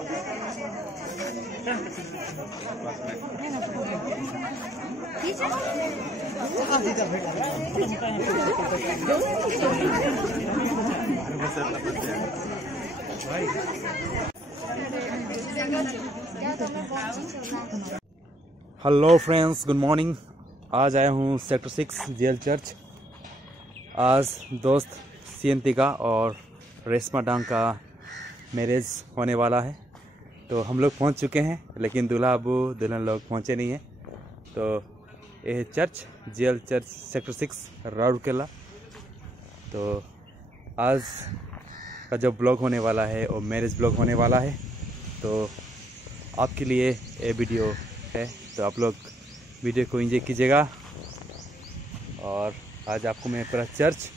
Hello friends, good morning. आज आया हूँ सेक्टर 6 जेल चर्च। आज दोस्त सियंतिका और रेशमा डांग का मैरिज होने वाला है, तो हम लोग पहुँच चुके हैं, लेकिन दूल्हा अबू दुल्हन लोग पहुँचे नहीं हैं। तो यह church jail church sector 6 Rourkela. तो आज का जो ब्लॉग होने वाला है वो मैरिज ब्लॉग होने वाला है, तो आपके लिए ये वीडियो है, तो आप लोग वीडियो को एंजॉय कीजिएगा। और आज आपको मैं पूरा चर्च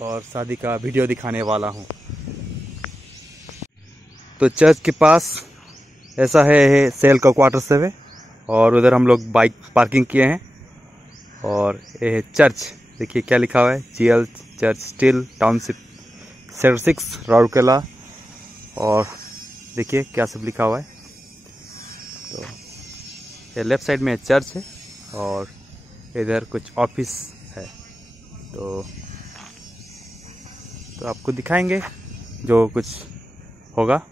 और शादी का वीडियो दिखाने वाला हूँ। तो चर्च के पास ऐसा है सेल का क्वार्टर से है, और उधर हम लोग बाइक पार्किंग किए हैं। और ये है चर्च, देखिए क्या लिखा हुआ है, jail church steel township sector 6 Rourkela. और देखिए क्या सब लिखा हुआ है। तो ये लेफ्ट साइड में चर्च है और इधर कुछ ऑफिस है। तो आपको दिखाएंगे जो कुछ होगा।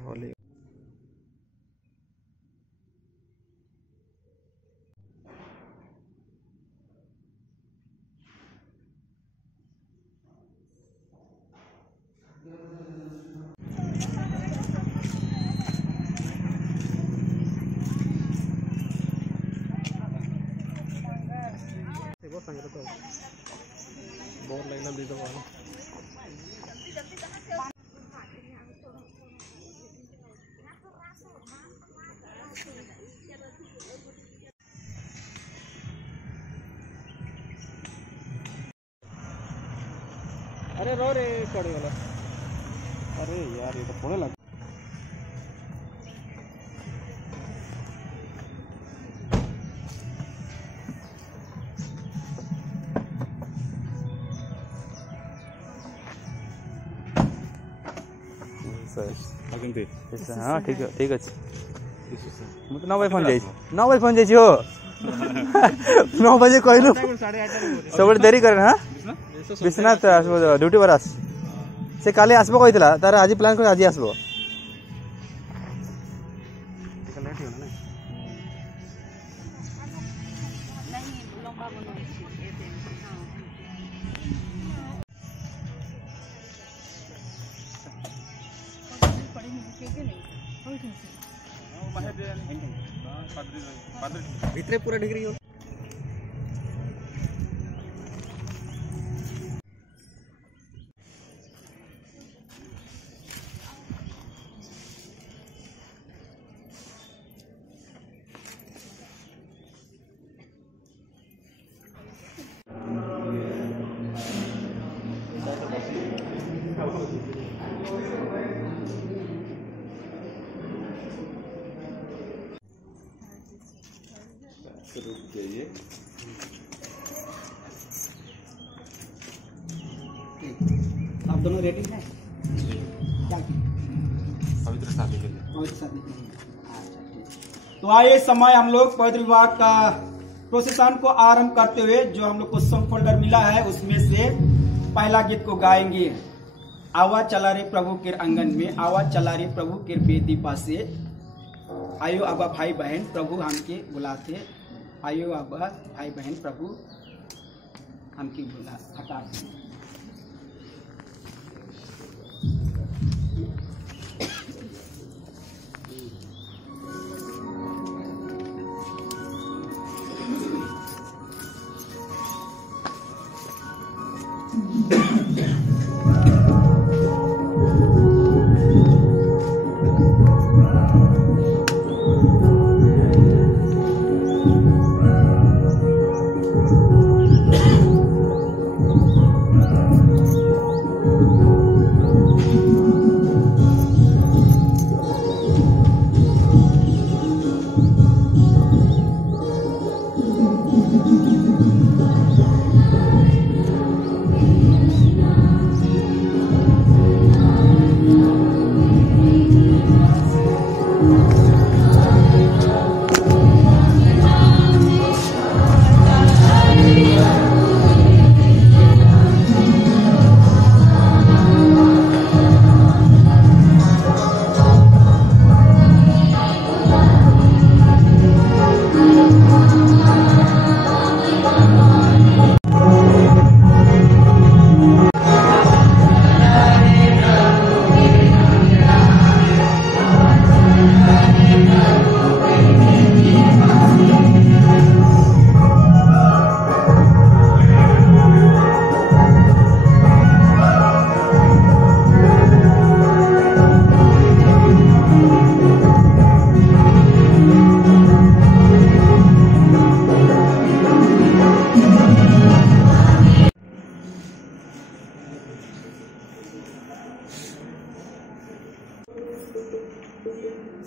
होली बहुत लगना भी तो अरे रो रे कड़ी वाला, अरे यार ये तो थोड़ा लग हाँ ठीक है, ठीक अच्छे मतलब 9 बजे फोन जाइए, 9 बजे फोन जाइए हो 9 बजे कहलु सब देरी करे। हाँ विश्वनाथ ड्यूटी पर आस से काली आसबो कहला, तार आज प्लान कर आज आसबो। भितरे पूरा डिग्री हो। रुक जाइए। आप दोनों रेडी हैं? क्या पवित्र शादी के लिए। पवित्र शादी के लिए। अच्छा, ठीक। तो आइए समय हम लोग पवित्र विवाह का प्रोसेसन को आरंभ करते हुए जो हम लोग को सॉन्ग फोल्डर मिला है उसमें से पहला गीत को गाएंगे। आवाज चला रे प्रभु के आंगन में, आवाज चला रे प्रभु के बेदी पासे, आयो आबा भाई बहन प्रभु हमके बुलाते, आयो आबा भाई बहन प्रभु हमके बुला हटा।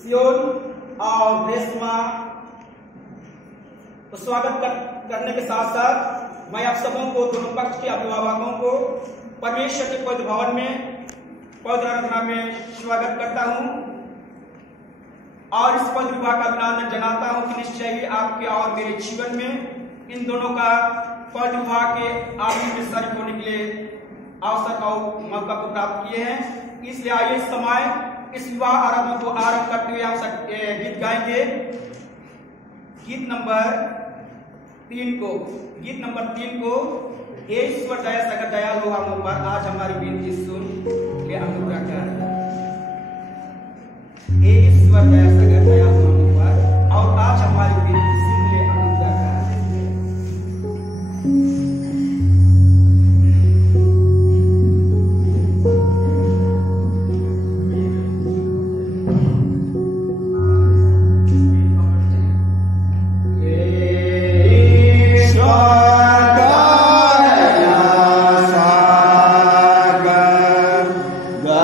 सियोन और रेशमा को स्वागत करने के साथ साथ मैं आप सबों को, दोनों पक्ष के अभिभावकों को परमेश्वर के पवित्र भवन में पवित्र आराधना में स्वागत करता हूं और इस पवित्र विवाह का अभिनंदन जनाता हूं कि निश्चय ही आपके और मेरे जीवन में इन दोनों का पवित्र विवाह के आखिरी में शरीक होने के लिए अवसर और मौका को प्राप्त किए हैं। इसलिए आइए समय इस विवाह आराधना को आरंभ करते हुए हम गीत गाएंगे। गीत नंबर 3 को हे ईश्वर दया सगर दयालु हो हम पर, आज हमारी विनती सुन के अनुग्रह कर। हे ईश्वर दया सगर दयालु हो हम पर, और आज हमारी विनती सुन के अनुग्रह कर। गा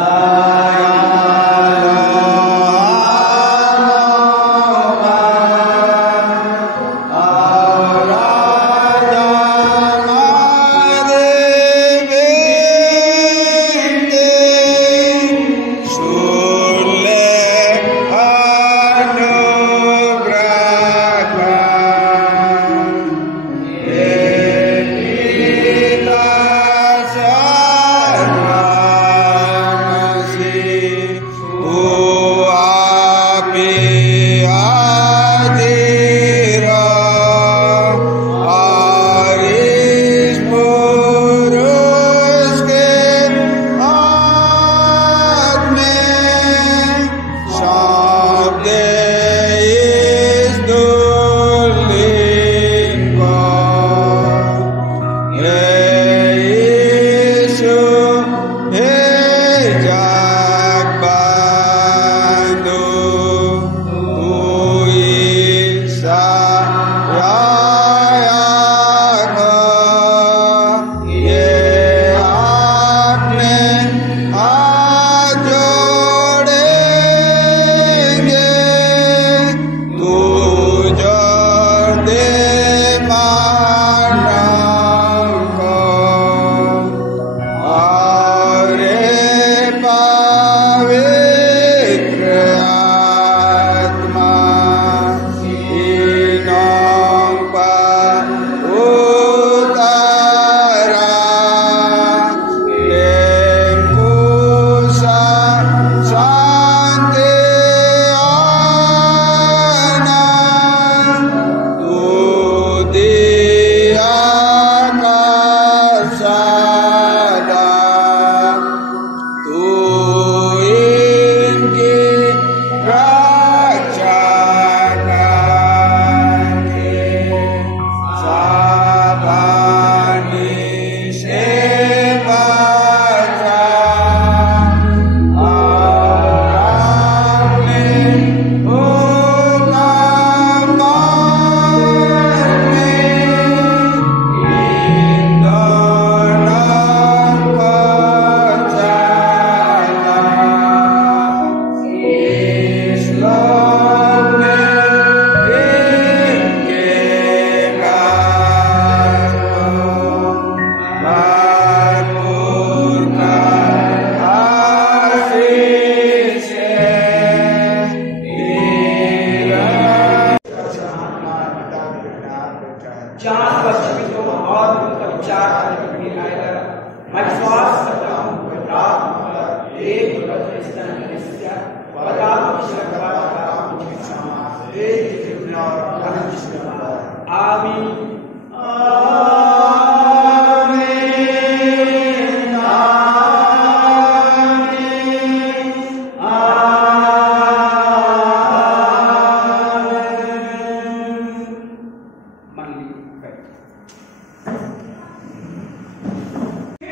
आमीन।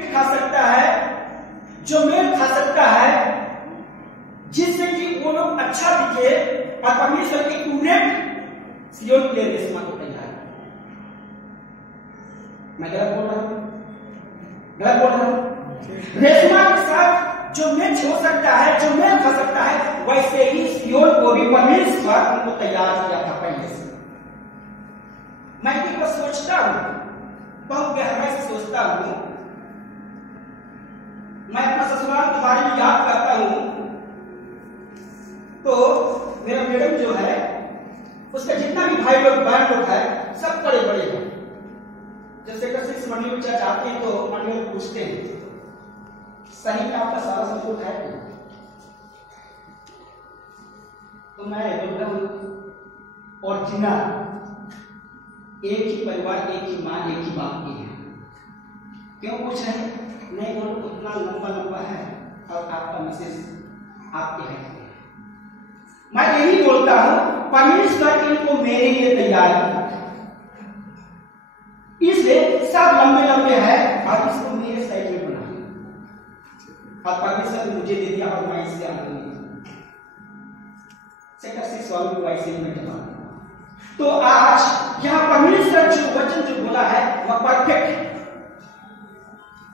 खा सकता है, जो मेल खा सकता है, जिससे कि वो लोग अच्छा दिखे और परमेश्वर के पूरे सियोन के लिए रेशमा को तैयार। मैं गलत बोल रहा हूं? गलत बोल रहा हूं? रेशमा के साथ जो मैच हो सकता है, जो मेल खा सकता है, वैसे ही सियोन को भी परमेश्वर उनको तैयार किया था पहले से। मैं एक बार सोचता हूं, बहुत गहराई से सोचता हूं, मैं अपना ससुराल के बारे में याद करता हूं तो मेरा मैडम जो है, उसका जितना भी भाई लोग बहन लोग है, सब बड़े बड़े हैं। जब सेक्टर 6 मंडली चर्च आते हैं तो मंडली लोग पूछते हैं सही में आपका सारा सपोर्ट है? तो मैं बोलता हूं ओरिजिनल, एक ही परिवार, एक ही मां, एक ही बाप की है। क्यों पूछ रहे हैं? नहीं बोलो उतना लंबा लंबा है और आपका मैसेज आपके है। मैं यही बोलता हूं परमेश्वर इनको मेरे लिए तैयार किया, इसलिए सब लंबे लंबे है और इसको मेरे साइड में बनाया और परमेश्वर ने मुझे दे दिया और मैं इससे आगे सेक्टर 6 वालों को वैसे ही मैं जवाब। तो आज यहां परमेश्वर जो वचन जो बोला है वह परफेक्ट है।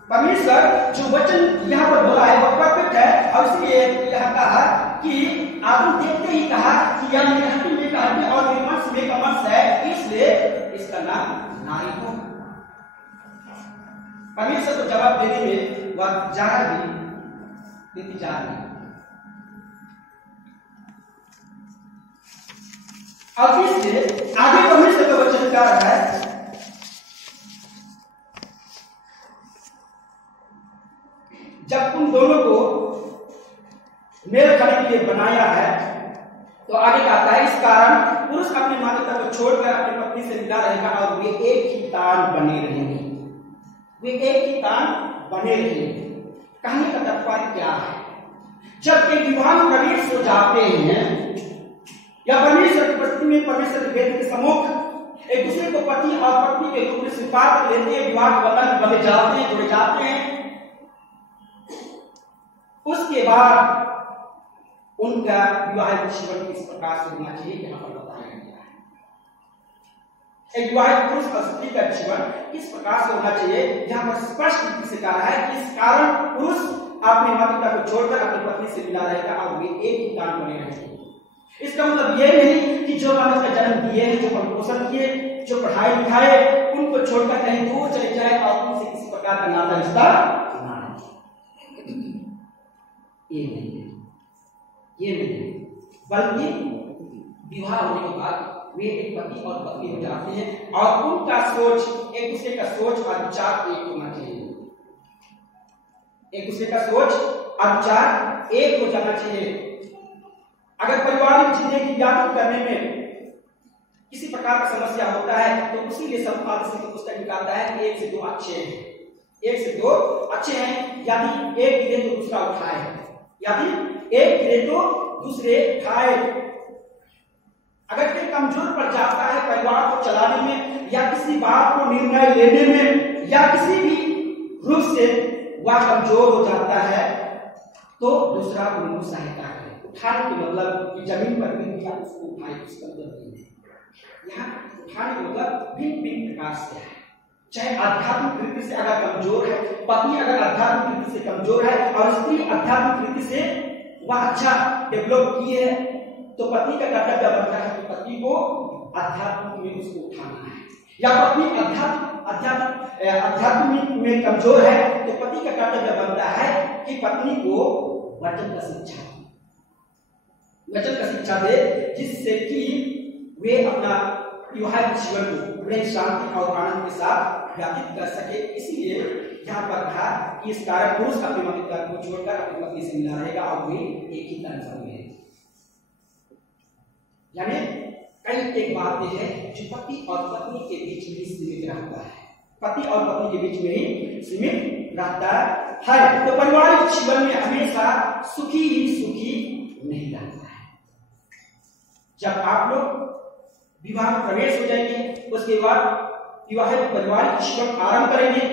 परमेश्वर जो वचन यहाँ पर बोला है वह परफेक्ट है और इसलिए यह कहा कि आदम देखते ही कहा कि यह मेरे हड्डी में का हड्डी और मेरे मांस में का मांस है, इसलिए इसका नाम नारी हो। परमेश्वर को जवाब देने में वह जरा भी इंतजार नहीं। अब इसलिए आगे परमेश्वर का वचन कह रहा है, जब उन दोनों को मेल खाने के लिए बनाया है तो आगे कहता है इस कारण पुरुष अपने माता पिता को छोड़कर अपनी पत्नी से मिला रहेगा और वे एक ही तान बने रहेंगे। वे एक ही तान बने रहेंगे। कहानी का तात्पर्य क्या है? जब एक विवाह प्रवेश हो जाते हैं या परमेश्वर की उपस्थिति में परमेश्वर के वेद के सम्मुख एक दूसरे को पति और पत्नी के रूप में स्वीकार कर लेते हैं, विवाह के बंधन बंधे जाते हैं, जुड़े जाते हैं, उसके बाद उनका विवाहित जीवन किस प्रकार से होना चाहिए यहां पर बताया गया है। एक विवाहित पुरुष और स्त्री का जीवन किस प्रकार से होना चाहिए यहां पर स्पष्ट रूप से कहा है कि इस कारण पुरुष अपने माता पिता को छोड़कर अपनी पत्नी से मिला रहेगा और वे एक ही तान बने रहेंगे। इसका मतलब यह नहीं कि जो माता पिता जन्म दिए हैं, जो पोषण किए, जो पढ़ाई लिखाए, उनको छोड़कर कहीं दूर चले जाए और उनसे किसी प्रकार का नाता रिश्ता ना रहे। ये नहीं है, ये नहीं है, बल्कि विवाह होने के बाद वे एक पति और पत्नी हो जाते हैं और उनका सोच एक दूसरे का सोच और विचार एक होना चाहिए। एक दूसरे का सोच और विचार एक हो जाना चाहिए। अगर पारिवारिक जिंदगी व्यतीत करने में किसी प्रकार का समस्या होता है तो उसी लिए सब की पुस्तक निकालता है कि 1 से 2 अच्छे हैं, 1 से 2 अच्छे हैं, यदि एक गिरे तो दूसरा उठाए, यदि एक गिरे तो दूसरे उठाए। अगर कोई कमजोर पड़ जाता है परिवार को चलाने में या किसी बात को निर्णय लेने में या किसी भी रूप से वह कमजोर हो जाता है तो दूसरा उनको सहायता करे। उठाने के मतलब कि जमीन पर गिर गया उसको उठाए, उसका मतलब नहीं है। यहाँ उठाने का मतलब भिन्न भिन्न प्रकार से है। चाहे आध्यात्मिक दृष्टि से अगर कमजोर है, पत्नी अगर आध्यात्मिक दृष्टि से कमजोर है और स्त्री आध्यात्मिक दृष्टि से वह अच्छा डेवलप की है तो पत्नी का कर्तव्य बनता है कि पति को आध्यात्मिक में उसको उठाना है। या पत्नी आध्यात्मिक में कमजोर है तो पति का कर्तव्य बनता है कि पत्नी को वचन का शिक्षा दे जिससे कि वे अपना विवाहित जीवन को बड़े शांति और आनंद के साथ व्यतीत कर सके। इसलिए यहाँ पर कहा कि इस कारण पुरुष अपने माता को छोड़कर अपनी पत्नी से मिला रहेगा और वे एक ही तन बने हैं। यानी एक बात यह है जो पति और पत्नी के बीच में ही सीमित रहता है, पति और पत्नी के बीच में ही सीमित रहता है। तो पारिवारिक जीवन में हमेशा सुखी ही सुखी नहीं रहता है। जब आप लोग विवाह में प्रवेश हो जाएंगे, उसके बाद विवाहित पारिवारिक जीवन आरंभ करेंगे,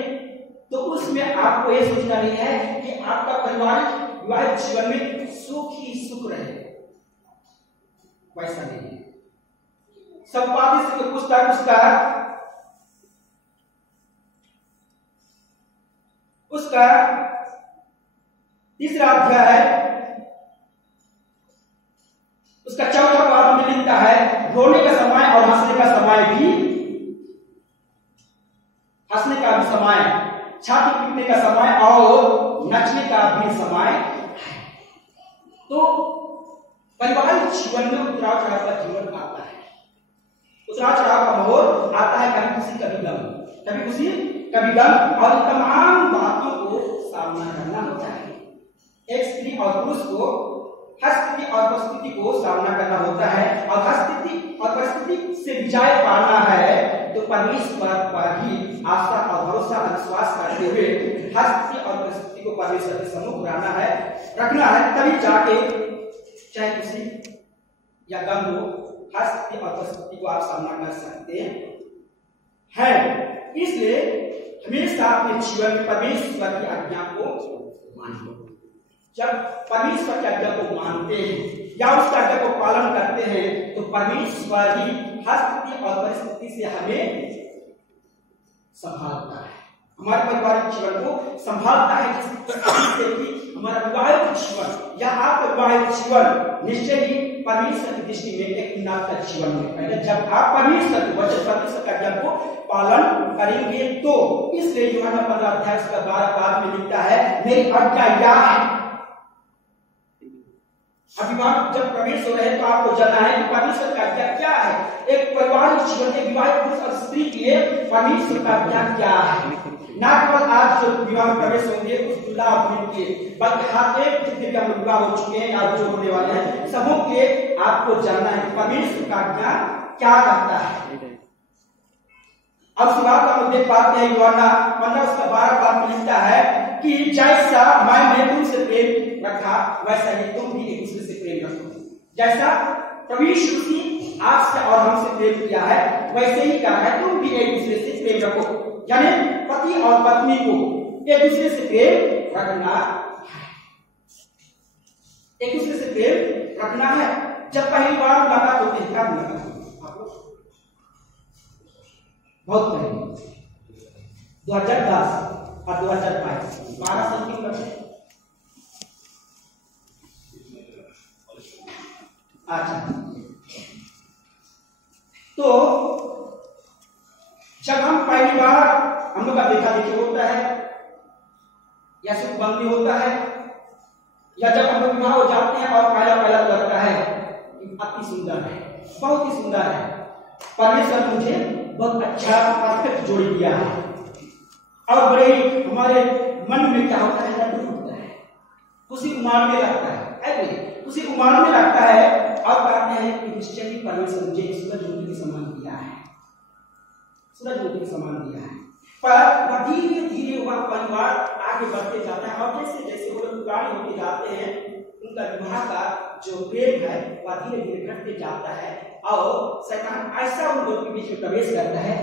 तो उसमें आपको यह सोचना नहीं है कि आपका पारिवारिक विवाहित जीवन में सुख ही सुख रहे, वैसा नहीं है। सब बात से कुछ उसका तीसरा अध्याय है, उसका चौथा पाठ में लिखता है रोने का समय और हंसने का समय भी, हंसने का भी समय, छाती पीटने का समय और नचने का भी समय है। तो पारिवारिक जीवन में उतराव चढ़ाव का जीवन आता है, उतराव चढ़ाव का माहौल आता है, कभी खुशी कभी गम, कभी खुशी कभी गम, और तमाम बातों को सामना करना होता है। एक स्त्री और पुरुष को हर स्थिति और परिस्थिति को सामना करना होता है, और हर स्थिति और परिस्थिति से विजय पाना है तो परमेश्वर पर ही आस्था और भरोसा और विश्वास करते हुए हर स्थिति और परिस्थिति को परमेश्वर के सम्मुख रखना है, तभी जाके चाहे खुशी या गम हो, हर स्थिति और परिस्थिति को आप सामना कर सकते हैं। इसलिए हमेशा अपने जीवन में परमेश्वर की आज्ञा को मानिए। जब परमेश्वर की आज्ञा को मानते हैं या उसकी आज्ञा को पालन करते हैं तो परमेश्वर ही हर स्थिति और परिस्थिति से हमें संभालता है, हमारे पारिवारिक जीवन को संभालता है, जिससे कि हमारा विवाहित जीवन या आपका विवाहित जीवन निश्चय ही परमेश्वर की दृष्टि में एक उन्नत का जीवन में पहले जब आप परमेश्वर के वचन परमेश्वर का आज्ञा को पालन करेंगे तो। इसलिए यूहन्ना 15 अध्याय 12 पद में लिखता है मेरी आज्ञा यह है। अभिमान जब प्रवेश हो रहे तो आपको जानना है कि परमेश्वर का आज्ञा क्या है। एक पारिवारिक जीवन में विवाहित पुरुष और स्त्री के लिए परमेश्वर का आज्ञा क्या है। ना केवल आज जो विवाह में प्रवेश होंगे उस दुल्हा के, बल्कि हर एक जितने भी हम विवाह हो चुके हैं या जो होने वाले हैं सबों के आपको जानना है कि परमेश्वर का आज्ञा क्या करता है। अब सुबह का हम देख पाते हैं यूहन्ना 15:12 पद में लिखता है कि जैसा मैंने तुमसे प्रेम रखा वैसा ही तुम भी एक दूसरे से प्रेम रखो। जैसा प्रभु यीशु मसीह आपसे और हमसे प्रेम किया है वैसे ही क्या है तुम भी एक दूसरे से प्रेम रखो। यानी पति और पत्नी को एक दूसरे से प्रेम रखना है, एक दूसरे से प्रेम रखना है। जब पहली बार मुलाकात होती है कब मुलाकात होती है आप लोग? बहुत पहले 2010 और 2022 12 साल की उम्र में। अच्छा, तो जब हम पहली बार हम लोग का देखा देखी होता है या सुख बंदी होता है या जब हम लोग विवाह हो जाते हैं और पहला लगता है अति सुंदर है, बहुत ही सुंदर है, परमेश्वर मुझे बहुत अच्छा परफेक्ट जोड़ी दिया है, और बड़े ही हमारे मन में क्या होता है लड्डू फूटता है, खुशी उमारने लगता है, खुशी उमारने लगता है। अब कहते हैं कि निश्चय ही परमेश्वर मुझे सूरज ज्योति के समान दिया है, सूरज ज्योति के समान दिया है। पर धीरे धीरे वह परिवार आगे बढ़ते जाता है और जैसे जैसे वो लोग पुराने होते जाते हैं उनका विवाह का जो प्रेम है वह धीरे धीरे घटते जाता है और शैतान ऐसा उन लोगों के बीच में प्रवेश करता है।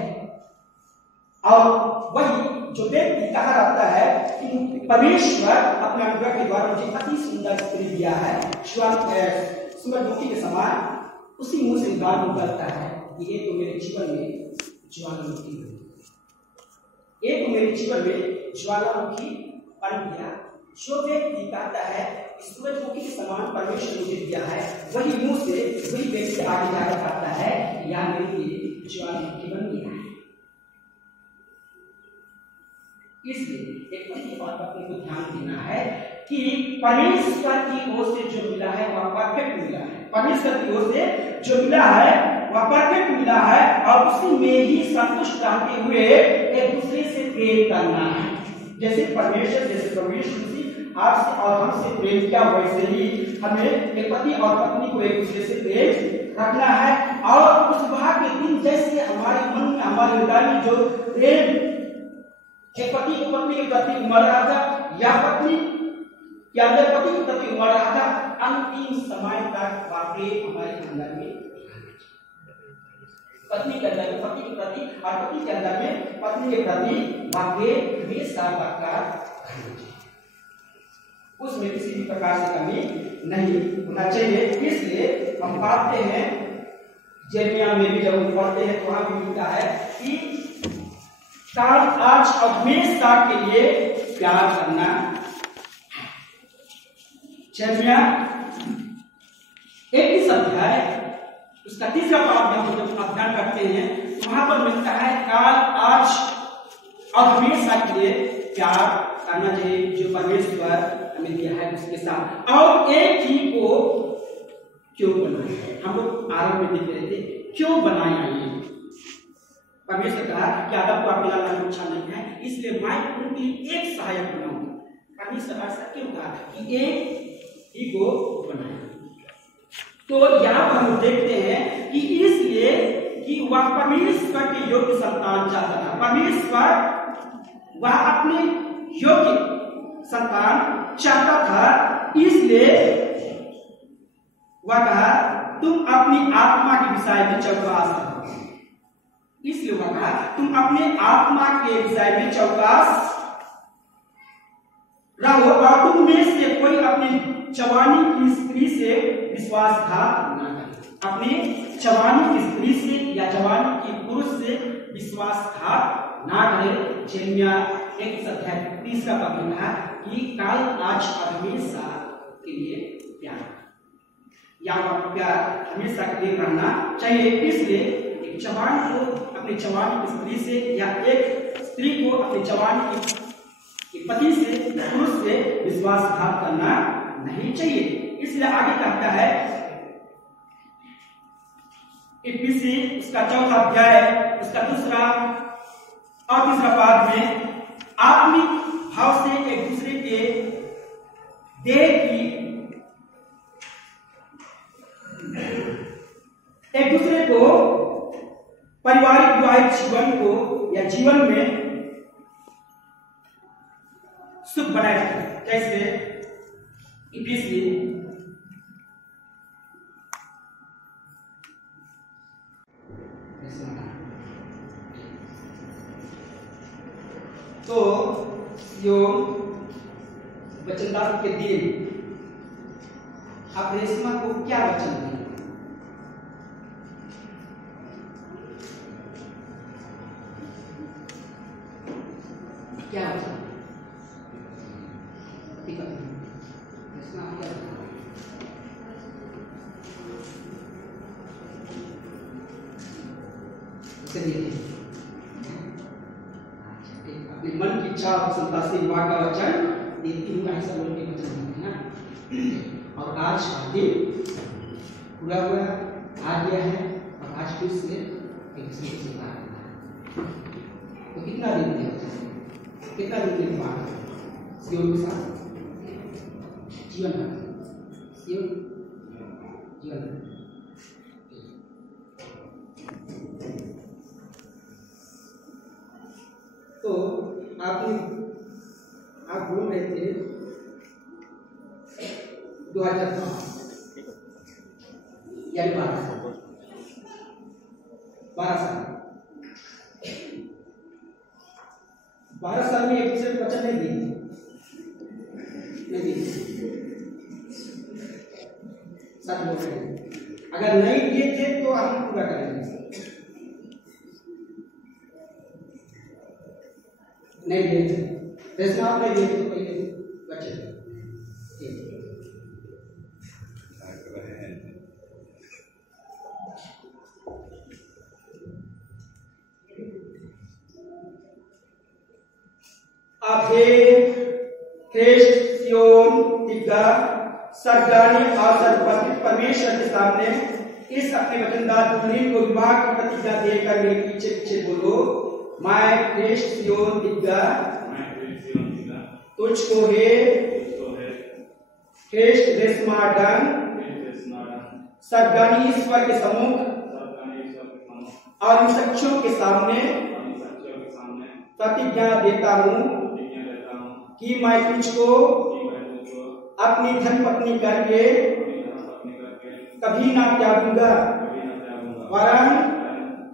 और वही जो व्यक्ति कहा रहता है कि परमेश्वर अपने अनुग्रह के द्वारा मुझे अति सुंदर स्त्री दिया है, सूरजमुखी के समान, उसी मुंह से गाल निकलता है कि ये तो मेरे जीवन में ज्वालामुखी है, ये तो मेरे जीवन में ज्वालामुखी बन गया। जो व्यक्ति कहता है सूरजमुखी के समान परमेश्वर मुझे दिया है वही मुंह से वही व्यक्ति आगे जाकर कहता है या मेरे लिए ज्वालामुखी बन गया है। इसलिए एक अच्छी बात अपने को ध्यान देना है कि परमेश्वर की ओर से जो मिला है वह परफेक्ट मिला है, परमेश्वर की ओर से जो मिला है वह परफेक्ट मिला है और उसी में ही संतुष्ट रहते हुए एक दूसरे से प्रेम करना है। जैसे परमेश्वर जैसे परमेश्वर आपसे और हमसे प्रेम किया वैसे ही हमें एक पति और पत्नी को एक दूसरे से प्रेम रखना है और उस सवाल मिलता है जो प्रेम एक पति को पत्नी के प्रति उमड़ रहा था या पत्नी के अंदर पति के प्रति उमड़ रहा था, अंतिम समय तक वाकई हमारे अंदर में पत्नी के अंदर में पति के प्रति और पति के अंदर में पत्नी के प्रति वाकई हमेशा बरकरार उसमें किसी भी प्रकार से कमी नहीं होना चाहिए। इसलिए हम पाते हैं यिर्मयाह में भी जब हम पढ़ते हैं तो वहां भी मिलता है कि काल आज और हमेशा के लिए प्यार करना। यिर्मयाह 21 अध्याय उसका 3रा पाठ हम जब अध्ययन करते हैं तो वहां पर मिलता है काल आज और हमेशा के लिए प्यार करना चाहिए जो परमेश्वर हमें दिया है उसके साथ, और एक ही को क्यों बनाया। हम लोग आरंभ में देख रहे थे क्यों बनाया ये। परमेश्वर कहा कि आदम को अकेला रहना अच्छा नहीं है, इसलिए मैं उनके लिए एक सहायक बनाऊंगा। परमेश्वर ऐसा क्यों कहा कि एक ही को बनाया। तो यहाँ पर हम देखते हैं कि इसलिए कि वह परमेश्वर के योग्य संतान चाहता था। परमेश्वर वह अपने योग्य संतान चाहता था, इसलिए वह कहा तुम अपनी आत्मा के विषय में चौकस रहो। इसलिए वह कहा तुम अपने आत्मा के विषय में चौकस रहो और तुम में से कोई अपनी जवानी की स्त्री से विश्वासघात न करे। अपने जवानी की स्त्री से या जवानी की पुरुष से विश्वासघात ना करे। यिर्मयाह 21 अध्याय 3रा पद में कहा कि काल आज और हमेशा के लिए प्यार या प्यार हमेशा के लिए रहना चाहिए। इसलिए एक जवान को अपने जवानी की स्त्री से या एक स्त्री को अपने जवानी के पति से पुरुष से विश्वासघात करना नहीं चाहिए। इसलिए आगे कहता है इफिसी उसका 4था अध्याय उसका 2रा और 3रा पाद में आत्मिक भाव से एक दूसरे के देह की एक दूसरे को पारिवारिक विवाहित जीवन को या जीवन में सुख बनाए रखें। कैसे? इफिसी तो यो वचनदाता के दिन आप रेशमा को क्या वचन दें? क्या वचन? रेशमा क्या अपने मन की इच्छा और प्रसन्नता से विवाह का वचन देती हूँ, ऐसा बोल के वचन देते हैं। और आज दिन पूरा हुआ आ गया है और आज फिर से एक दूसरे से बात करना है। तो कितना दिन के वचन, कितना दिन के बाद सियोन के साथ जीवन भर, सियोन जीवन भर। तो आप बोल रहे थे 2005 यानी 12 साल में एक दूसरे को वचन नहीं दिए, सच बोल रहे हैं। अगर नहीं दिए थे तो हम पूरा करेंगे, नहीं दिए थे रेशमा आप नहीं दिए थे तो पहले वचन श्रेष्ठ सियोन दिग्गा सज्जानी और सर्वोपरि परमेश्वर के सामने इस अपने वचनदार दुल्हन को विवाह की प्रतिज्ञा देकर मेरे पीछे पीछे बोलो, मैं श्रेष्ठ सियोन दिग्गा तुझको है श्रेष्ठ रेशमा डंग सज्जानी ईश्वर के सम्मुख और इन साक्षियों के सामने प्रतिज्ञा देता हूँ कि मैं तुझको अपनी धर्मपत्नी करके कभी ना त्यागूंगा, वरन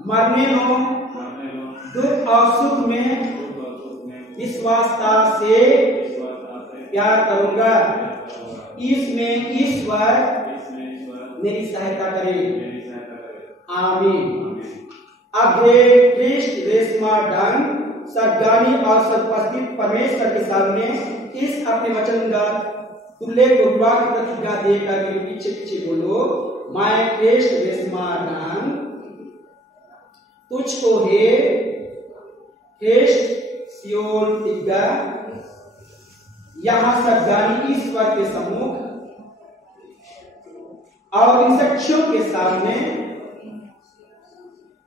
मरने लो दुख और सुख में विश्वासता से प्यार करूंगा। इसमें ईश्वर मेरी सहायता करे। आमीन। अब हे कृष्ण रेशमा डंग सदगामी और सदुपस्थित परमेश्वर के सामने इस अपने वचन का तुल्य को विवाह की प्रतिज्ञा देकर मेरे पीछे पीछे बोलो, मैं कृष्ण रेशमा डंग तुझको हे कृष्ण सियोल टिग्गा यहाँ सदगामी ईश्वर के सम्मुख और इन साक्षियों के सामने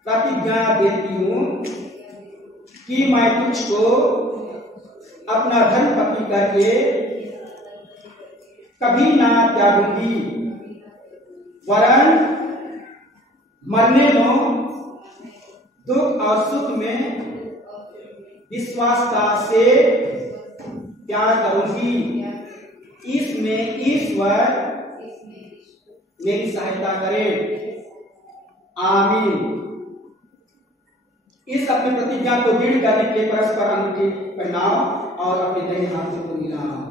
प्रतिज्ञा देती हूँ कि मैं तुझको अपना धर्म पत्नी करके कभी ना त्यागूंगी, वरन मरने लो दुख और सुख में विश्वासता से प्यार करूंगी। इसमें ईश्वर मेरी सहायता करे। आमीन। इस अपनी प्रतिज्ञा को दृढ़ करने के परस्पर अंगूठी पहनाओ और अपने दाहिने हाथों को मिलाओ।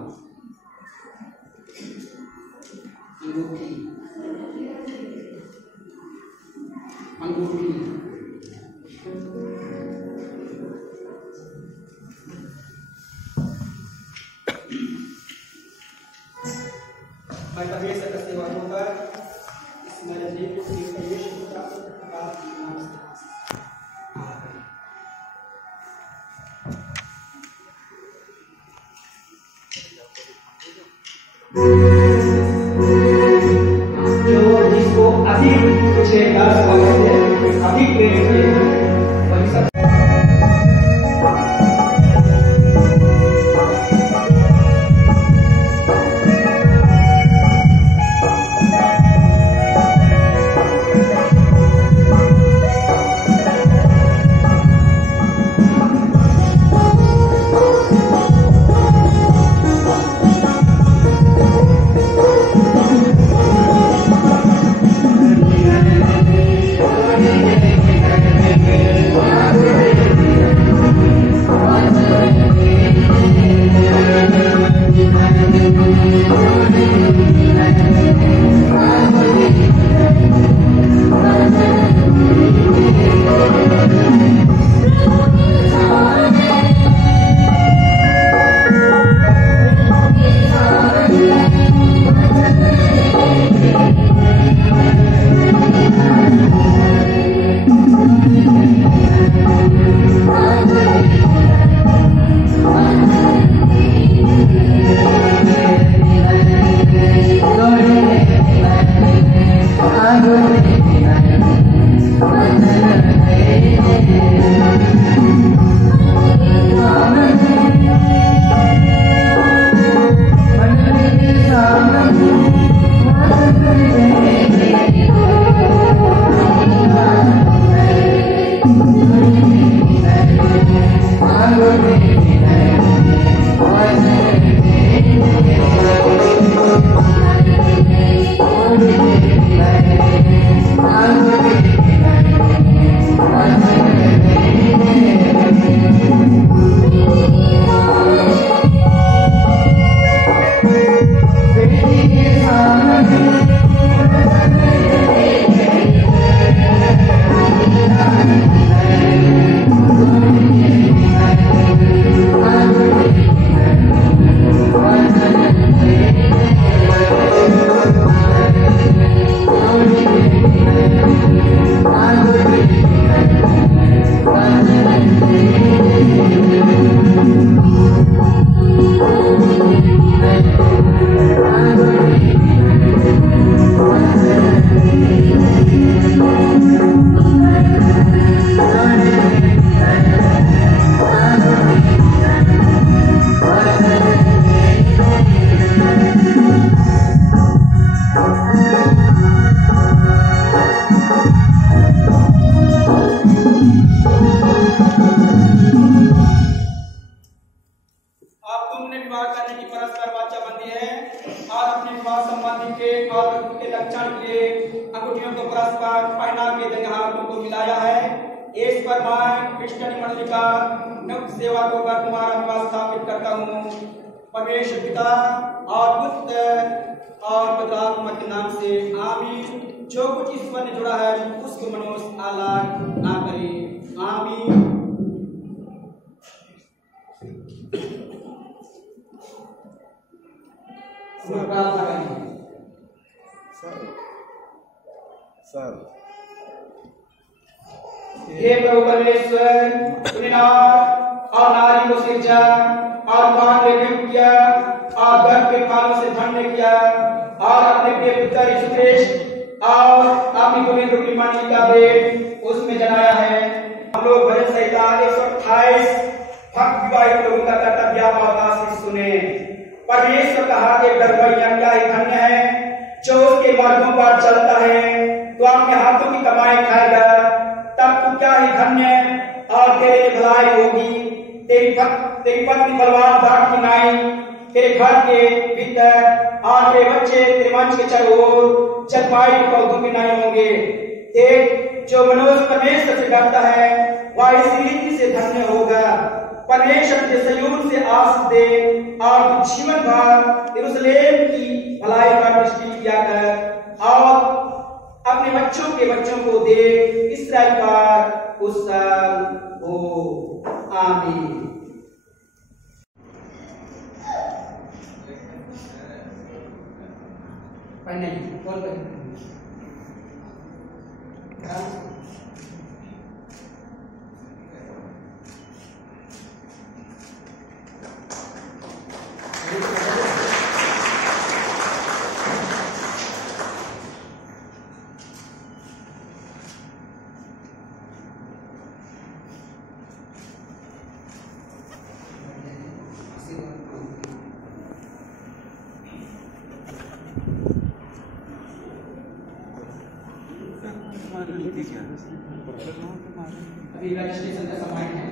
अंगूठी अंगूठी मैं परमेश्वर का सेवा होकर इस मेरे जीवन को यीशु का नाम से जो जिसको अधिक पूछेगा अधिक देंगे वही सब। आया है। इस पर मैं क्रिश्चियन मंडली का नियुक्त सेवा को कर तुम्हारा निवास स्थापित करता हूँ। परमेश्वर पिता और पुत्र और पवित्र आत्मा के नाम से आमीन। जो कुछ ईश्वर ने जुड़ा है उसको मनुष्य अलग ना करे। आमीन। प्रार्थना करेंगे। हे प्रभु परमेश्वर, तूने नर और नारी को सिरजा और पान में व्यक्त किया और गर्भ के फलों से धन्य किया और अपने प्रिय पुत्र यीशु ख्रिस्त और अपनी पवित्र रूपी मंडली का भेंट उसमें जलाया है। हम लोग भजन संहिता 128 भक्त विवाहित लोगों का कर्तव्य अवकाश से सुने। परमेश्वर कहा कि गर्भवतियां क्या ही धन्य है जो उसके मर्दों पर चलता है। तो अपने हाथों की कमाई खाएगा तब तू क्या ही धन्य और तेरे लिए भलाई होगी। तेरी पत्नी बलवान दाग की नाई तेरे घर के भीतर और तेरे बच्चे तेरे मंच के चारों ओर चरपाई के पौधों की नाई होंगे। देख, जो मनुष्य परमेश्वर से डरता है वह इसी रीति से धन्य होगा। परमेश्वर के संयोग से आस दे और जीवन भर यरूशलेम की भलाई पर दृष्टि किया कर और अपने बच्चों के बच्चों को दे इस्राएल पर कुशल हो। आमीन। अभी रजिस्ट्रेशन का समय है।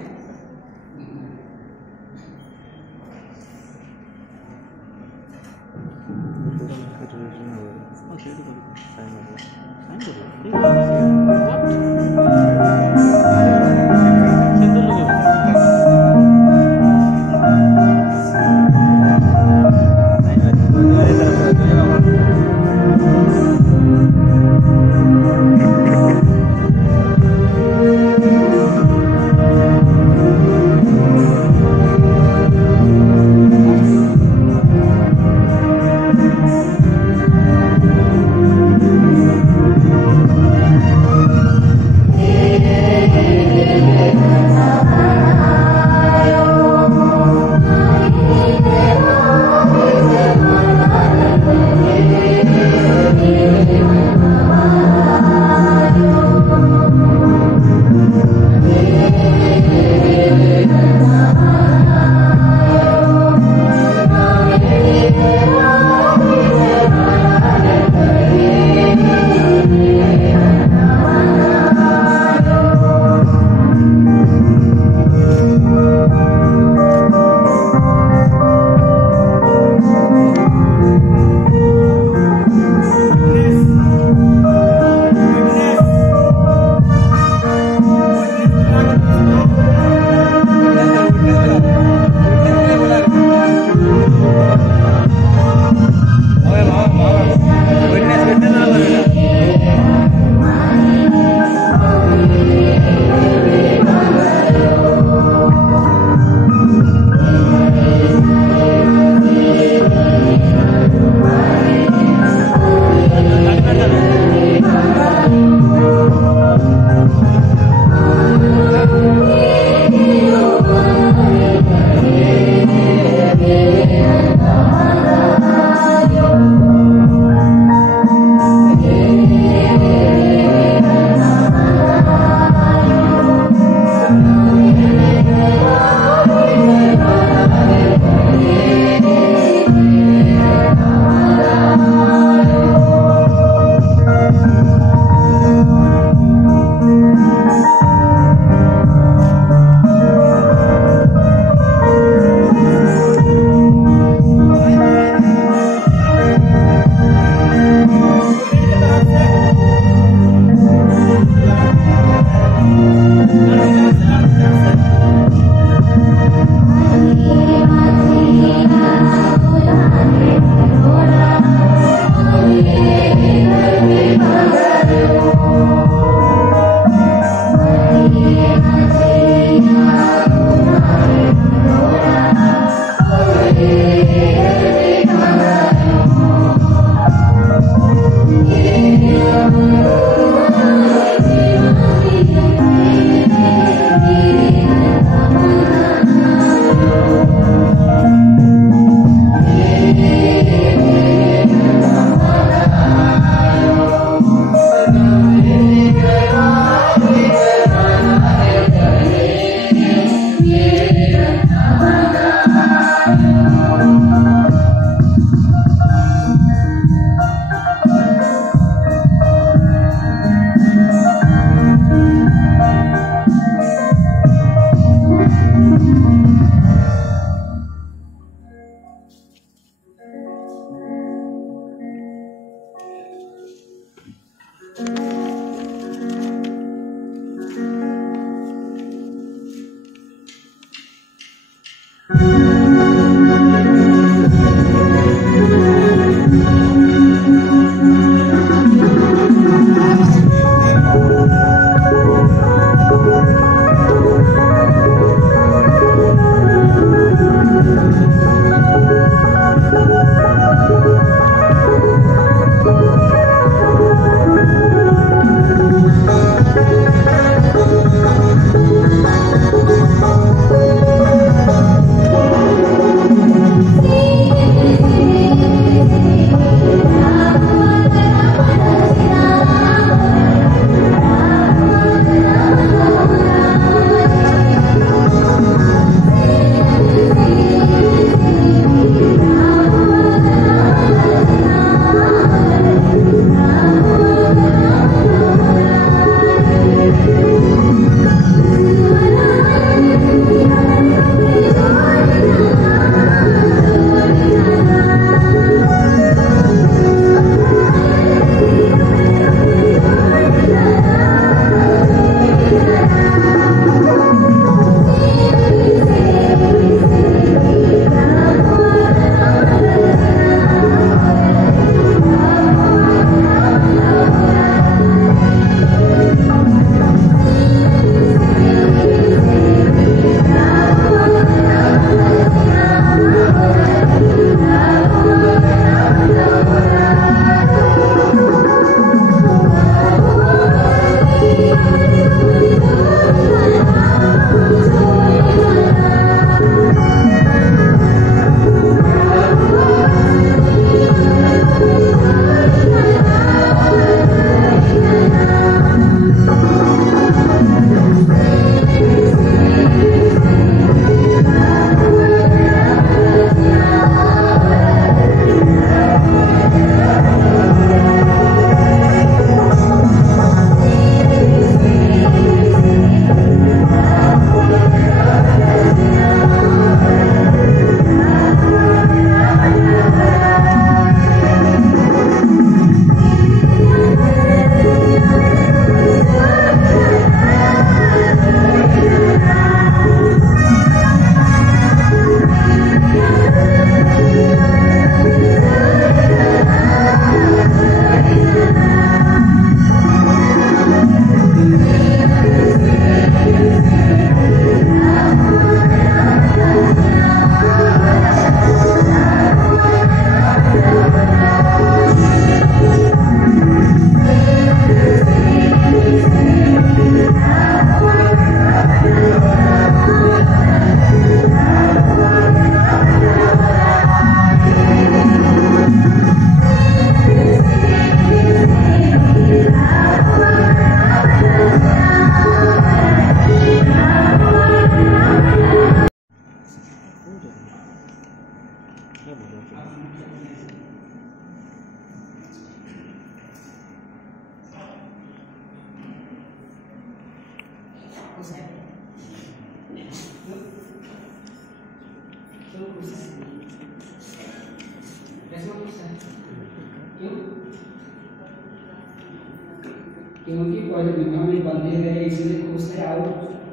क्योंकि पहले विवाह में बंधे गए इसलिए खुश है और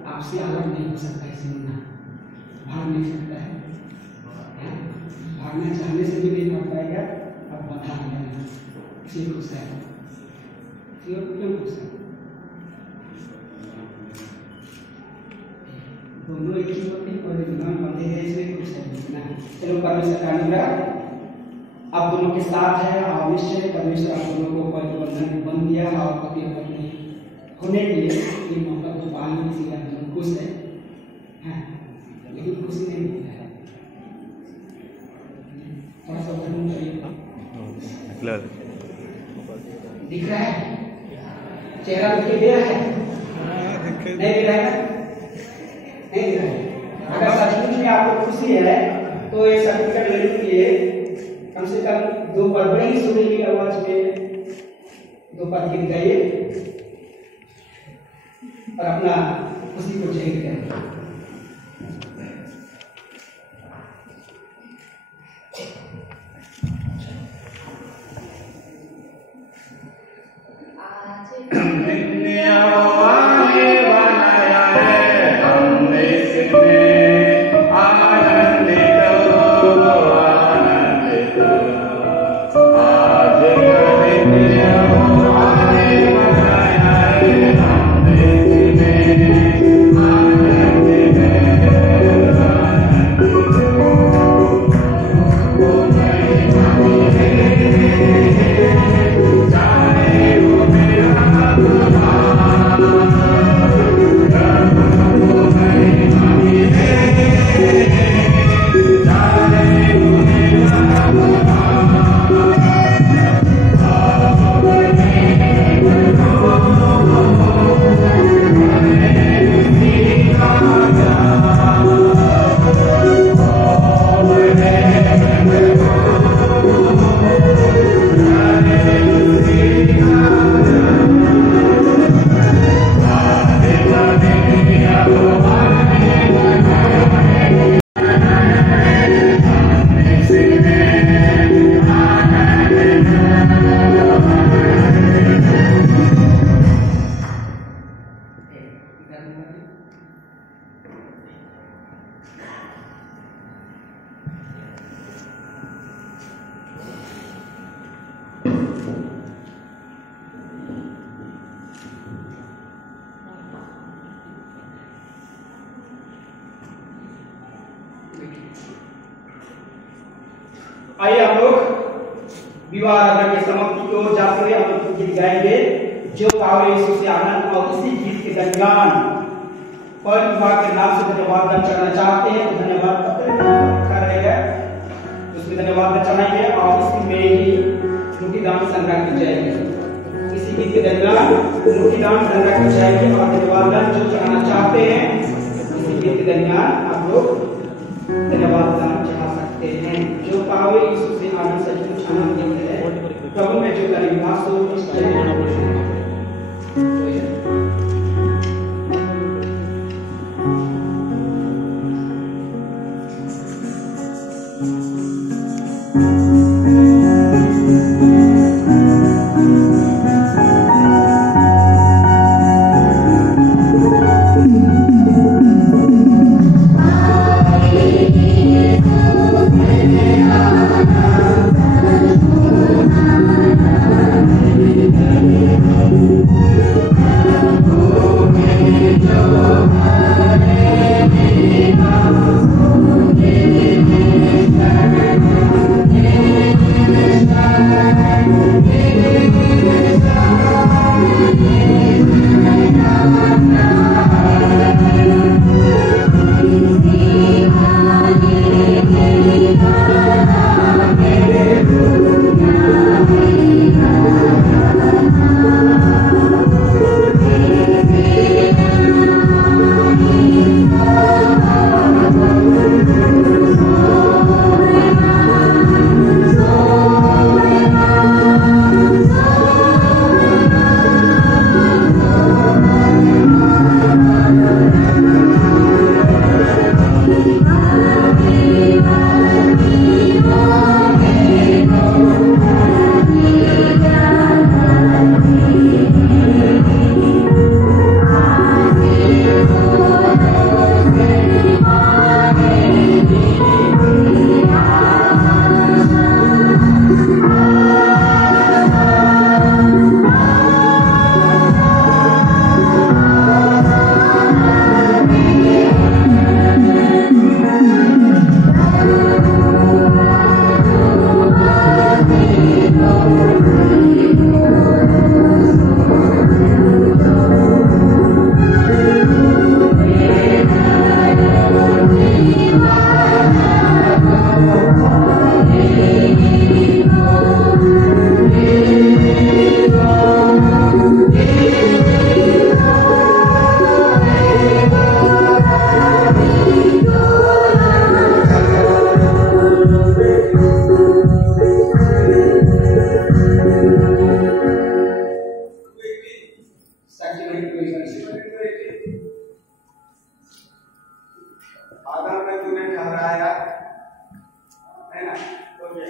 आपसे अलग नहीं हो सकता, इसलिए ना भाग नहीं सकता है, भागना चाहने से भी नहीं भाग पाएगा। अब बंधा गया इसलिए खुश है। क्यों खुश है? दोनों एक ही होते हैं, पहले विवाह में बंधे गए इसलिए खुश है ना। चलो परमेश्वर का अनुग्रह आप दोनों के साथ है और निश्चय परमेश्वर आप दोनों को पवित्र बंधन में बंध दिया और पति और पत्नी होने के लिए ये मौका तो पाने के लिए हम खुश है, लेकिन खुशी नहीं मिलता है। थोड़ा सा वर्णन करिए। दिख रहा है चेहरा दिखाई दे रहा है? नहीं दिख रहा है? नहीं दिख रहा है। अगर सचमुच में आपको खुशी है तो ये सर्टिफिकेट ले लीजिए, कम से कम 2 बार बड़ी सुरीली आवाज में 2 बार गीत गाइए और अपना खुशी को जाहिर करें। आइए हम लोग विवाह आराधना की समाप्ति की ओर जाते हुए हम लोग गीत गाएंगे जो पावे यीशु से आनंद। और इसी गीत के दरमियान पवित्र विभाग के नाम से धन्यवाद चढ़ाना चाहते हैं तो धन्यवाद पत्र लिखा रहेगा, उसमें धन्यवाद चढ़ाएंगे और इसी में ही मुक्तिदान संग्रह की जाएगी। इसी गीत के दरमियान मुक्तिदान संग्रह की जाएगी और धन्यवाद जो चढ़ाना चाहते हैं इसी गीत के दरमियान आप लोग धन्यवाद चढ़ा सकते हैं। जो पावे यीशु से आनंद सचमुच आनंद है प्रभु में जो करेगा सो बनाया है ना। तो ये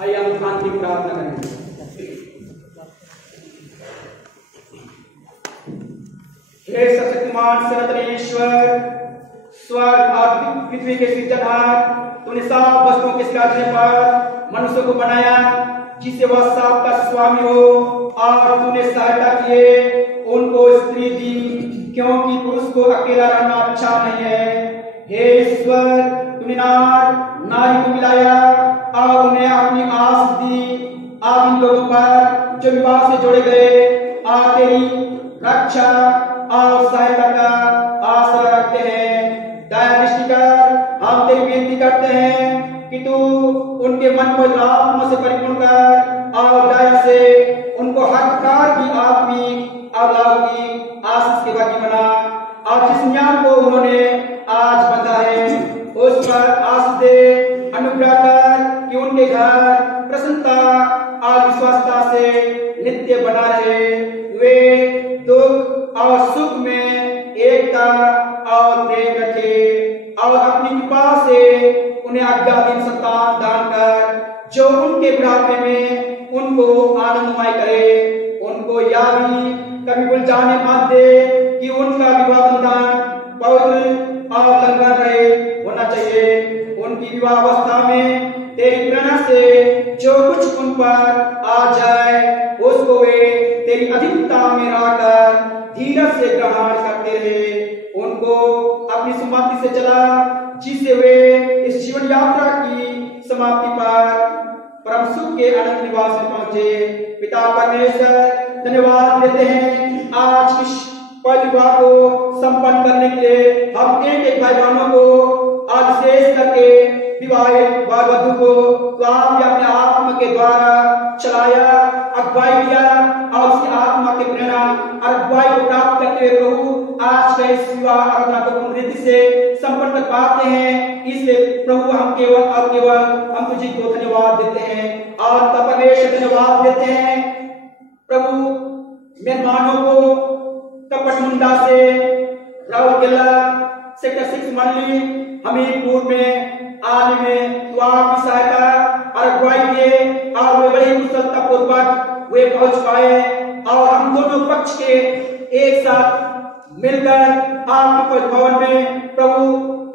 आइए हम शांति की प्रार्थना करेंगे। हे सत्यमान सनातन ईश्वर, स्वर्ग और पृथ्वी के सृजनहार, तूने सब वस्तुओं के सृजने पर मनुष्य को बनाया जिससे वह सबका स्वामी हो, और तूने सहायता किए उनको स्त्री दी, क्योंकि पुरुष को अकेला रहना अच्छा नहीं है। हे ईश्वर, तूने नारी को मिलाया और उन्हें अपनी आस दी। आप इन लोगों पर जो विवाह से जोड़े गए और तेरी रक्षा और सहायता का आसरा रखते हैं, दया दृष्टि कर हम तेरी विनती करते हैं कि तू उनके मन को आत्मा से परिपूर्ण कर और दया से उनको हर प्रकार की आत्मिक और लौकिक आशीष के भागी बना, और जिस ज्ञान को उन्होंने आज बंधा है उस पर आशीष दे, अनुग्रह कर कि उनके घर प्रसन्नता और विश्वासता से नित्य बना रहे। वे दुख और सुख में एकता और प्रेम रखे और अपनी कृपा से उन्हें आज्ञाधीन संतान दान कर जो उनके बुढ़ापे में उनको आनंदमय करे। उनको यह भी कभी भूल जाने मत दे कि उनका विवाह बंधन पवित्र और लंगर रहे होना चाहिए। उनकी विवाह अवस्था में तेरी प्रेरणा से जो कुछ उन पर आ जाए उसको वे तेरी अधीनता में रहकर धीरज से ग्रहण करते रहे। उनको अपनी समाप्ति से चला जिससे वे इस जीवन यात्रा की समाप्ति पर परम सुख के अनंत निवास में पहुंचे। पिता परमेश्वर धन्यवाद देते हैं आज इस पवित्र विवाह को संपन्न करने के लिए हम एक एक भाई बहनों को आज शेष करके विवाहित वर वधु को तो आपने अपने आत्मा के द्वारा चलाया, अगुवाई दिया और उसकी आत्मा की प्रेरणा और अगुवाई को प्राप्त करते हुए प्रभु आज का इस विवाह आराधना को पूर्ण रीति से संपन्न कर पाते हैं। इसलिए प्रभु हम केवल और केवल हम तुझे को धन्यवाद देते हैं और परमेश्वर धन्यवाद देते हैं। प्रभु मेहमानों को कपट मुंडा से राहुल किला सेक्टर 6 मंडली हमीरपुर में आने में तो आपकी सहायता और अगुवाई दे और वे बड़ी कुशलता पूर्वक वे पहुंच पाए और हम दोनों पक्ष के एक साथ मिलकर आपके भवन में प्रभु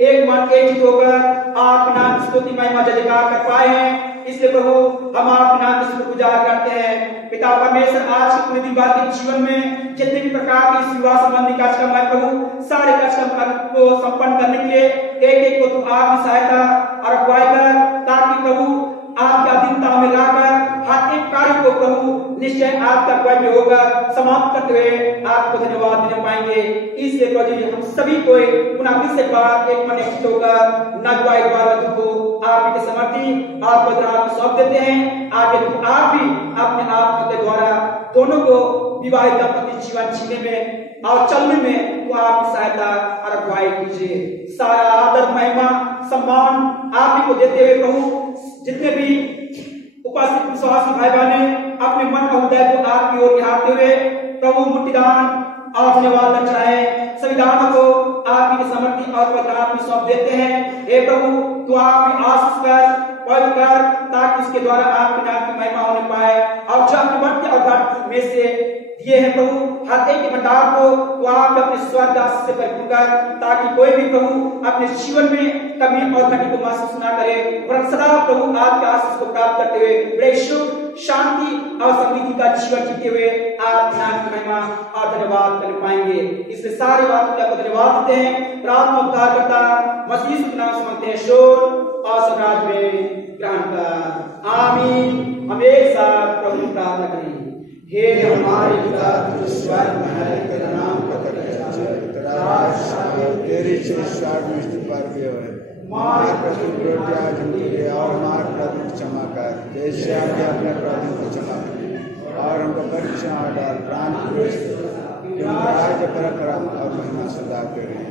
एक मन एक होकर आपके नाम की स्तुति महिमा जयकार कर पाए हैं। इसलिए प्रभु हम आपके नाम की गुजार करते हैं। पिता परमेश्वर आज के पूरे दिन बाद के जीवन में जितने भी प्रकार के विवाह संबंधी कार्यक्रम है प्रभु सारे कार्यक्रम को संपन्न करने के लिए एक एक को तुम आपकी सहायता और अगुवाई कर ताकि प्रभु आपकी अधीनता में लाकर हर एक कार्य को प्रभु निश्चय आपका अगुवाई में होगा समाप्त करते हुए आपको धन्यवाद देने पाएंगे। इसलिए प्रभु जी हम सभी को पुनः फिर से बात एक मन एक होकर नगवाई द्वारा को आप ही के समर्थी आपको सौंप देते हैं। आगे आप भी अपने आप के द्वारा दोनों को विवाहित दंपति जीवन जीने में और चलने में वो आपकी सहायता और अगुवाई कीजिए। सारा आदर महिमा सम्मान आप ही को देते हुए प्रभु जितने भी उपस्थित विश्वासी भाई बहने अपने मन और हृदय को आपकी ओर निहारते हुए प्रभु मुट्ठीदान और धन्यवाद चढ़ाए संविधानों को आप ही के समर्थी और प्रधान में सौंप देते हैं। हे प्रभु तो आप आशीष कर पवित्र कर ताकि इसके द्वारा आपके नाम की महिमा होने पाए और जो अपने बढ़ते और घट में से दिए हैं प्रभु हर एक के भंडार को तो आप अपने स्वर्ग आशीष से परिपूर्ण कर ताकि कोई भी प्रभु अपने जीवन में कमी और घटी को महसूस न करे और सदा प्रभु आपके आशीष को प्राप्त करते हुए बड़े सुख शांति और समृद्धि का जीवन जीते हुए आप नाम की महिमा और धन्यवाद कर पाएंगे। इससे सारी बातों का धन्यवाद देते हैं। प्रार्थना उद्धार करता मसीह के नाम से मांगते हैं शोर और सम्राट में ग्रहण कर आमीन। हम एक साथ प्रभु प्रार्थना करें। हे हमारे पिता तू स्वर्ग में है, तेरा नाम प्रकट हो, तेरा राज्य आए, तेरी इच्छा स्वर्ग में स्थित पर भी होए। हमारे प्रतिदिन रोटी आज हमको दे और हमारे अपराधों को क्षमा कर जैसे हम अपने अपराधों को क्षमा करें और हमको परीक्षा में डाल प्राण पुरुष क्योंकि राज्य पराक्रम और महिमा सदा तेरे हैं।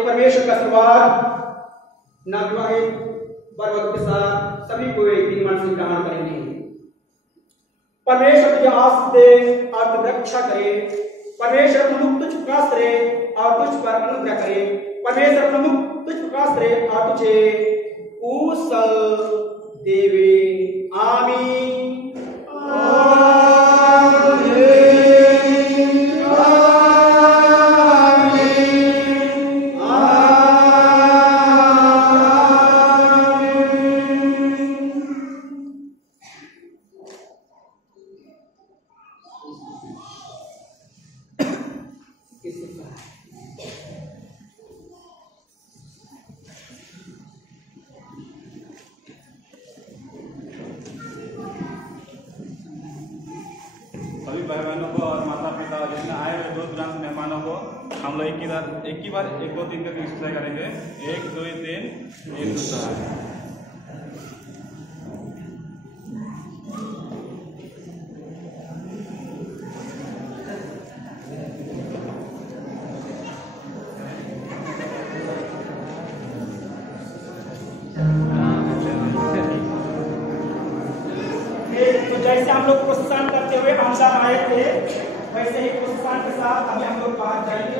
परमेश्वर का आशीर्वाद नवविवाहित वर वधु के साथ सभी को एक दिन मन से ग्रहण करेंगे। परमेश्वर तुझे आशीष दे और तुझ रक्षा करे। परमेश्वर अपना मुख तुझ प्रकाश करे और तुझ पर अनुग्रह करे। परमेश्वर अपना मुख तुझ प्रकाश करे और तुझे कुशल देवे। आमीन। सभी भाई बहनों को और माता पिता और जितने आए हुए दोस्त ग्राम मेहमानों को हम लोग एक ही बार 1-2-3 करके एक्सरसाइज करेंगे। 1 2 3 1 2 3। जैसे हम लोग प्रोत्साहन करते हुए अंदर आए थे, वैसे ही प्रोत्साहन के साथ अभी हम लोग बाहर जाएंगे।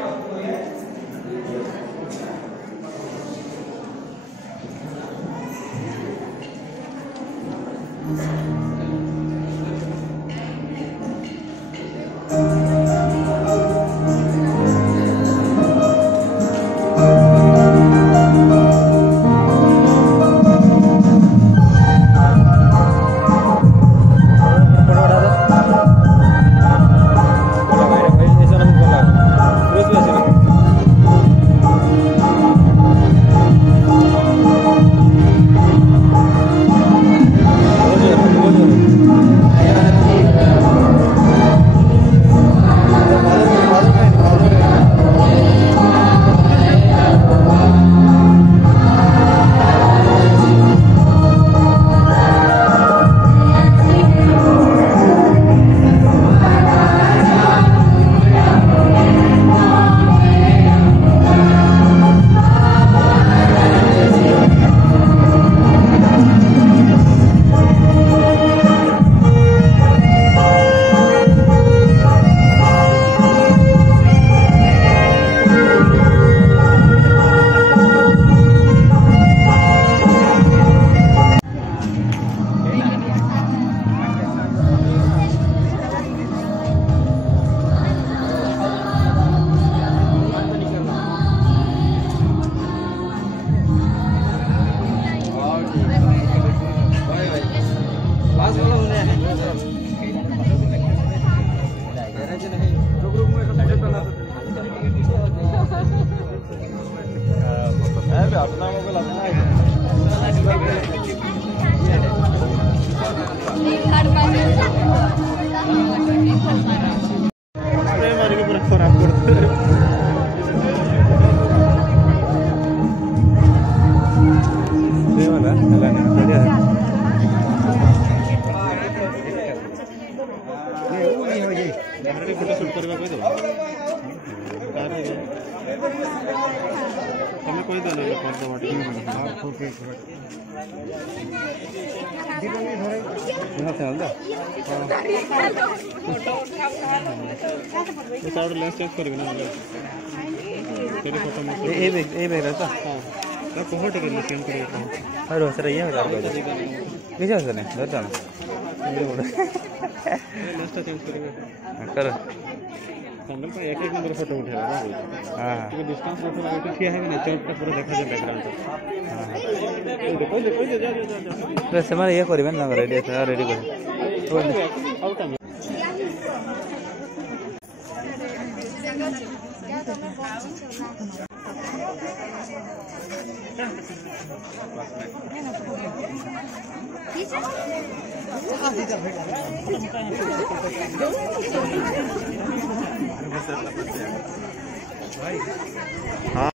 एक नंबर फोटो उठेगा डिस्टेंस ठिया है चौक पूरा देखा जाए बैकग्राउंड से ये करें ना रेडी रेडी कर भाई